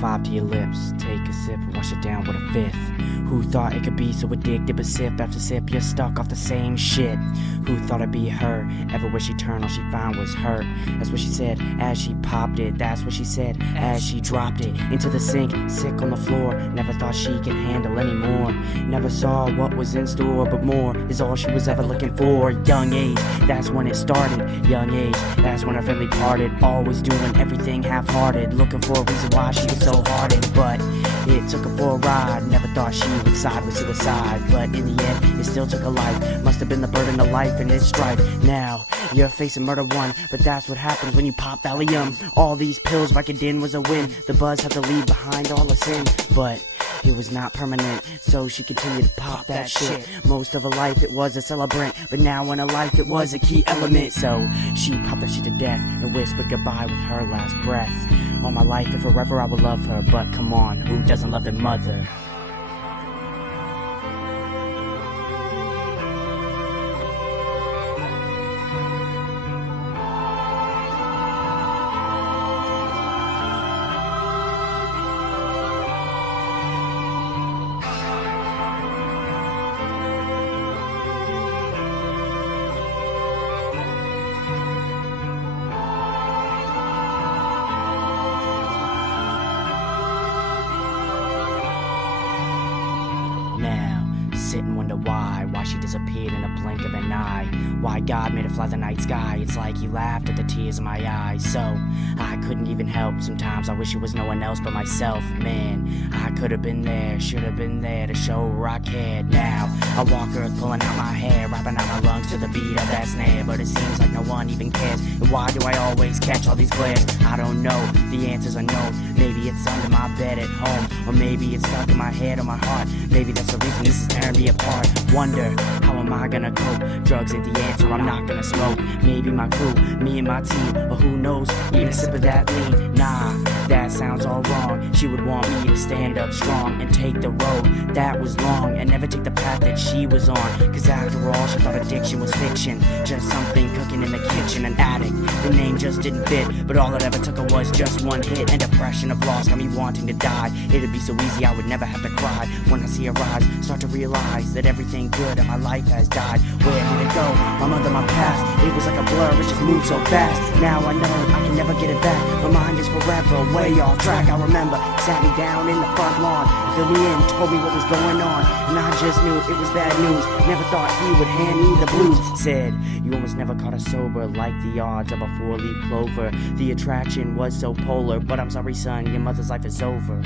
five to your lips, take a sip and wash it down with a fifth. Who thought it could be so addictive, but sip after sip you're stuck off the same shit? Who thought it'd be her? Everywhere she turned all she found was hurt. That's what she said as she popped it, that's what she said as she dropped it into the sink, sick on the floor. Never thought she could handle anymore. Never saw what was in store, but more is all she was ever looking for. Young age, that's when it started. Young age, that's when her family parted. Always doing everything half-hearted, looking for a reason why she was so hardened. But it took her for a ride. Never thought she would side with suicide, but in the end, it still took a life. Must have been the burden of life and its strife. Now, you're facing murder one, but that's what happens when you pop Valium. All these pills Vicodin was a win. The buzz had to leave behind all the sin, but it was not permanent, so she continued to pop that shit. Most of her life it was a celebrant, but now in her life it was a key element. So she popped that shit to death and whispered goodbye with her last breath. All my life and forever I will love her, but come on, who doesn't love their mother? Sit and wonder why she disappeared in a blink of an eye. Why God made her fly the night sky. It's like he laughed at the tears in my eyes. So I couldn't even help. Sometimes I wish it was no one else but myself. Man, I could have been there, should have been there to show her I cared. Now I walk earth pulling out my hair, rapping out my lungs to the beat of that snare. But it seems like no one even cares. And why do I always catch all these glares? I don't know, the answer's unknown. Maybe it's under my bed at home, or maybe it's stuck in my head or my heart. Maybe that's the reason this is tearing me apart. Wonder, how am I gonna cope? Drugs ain't the answer, I'm not gonna smoke. Maybe my crew, me and my team, or who knows, even a sip of that lean. Nah, that sounds all wrong. She would want me to stand up strong and take the road that was long, and never take the path that she was on. Cause after all, she thought addiction was fiction, just something cooking in the kitchen. An addict, the name just didn't fit, but all it ever took her was just one hit. And depression of loss got me wanting to die. It'd be so easy I would never have to cry. When I see her rise, start to realize that everything good in my life has died. Where did it go? I'm under my past. It was like a blur, it just moved so fast. Now I know I can never get it back. My mind is forever way off track. I remember, sat me down in the front lawn, filled me in, told me what was going on, and I just knew it was bad news. Never thought he would hand me the blues. Said, you almost never caught us sober, like the odds of a four-leaf clover. The attraction was so polar, but I'm sorry son, your mother's life is over.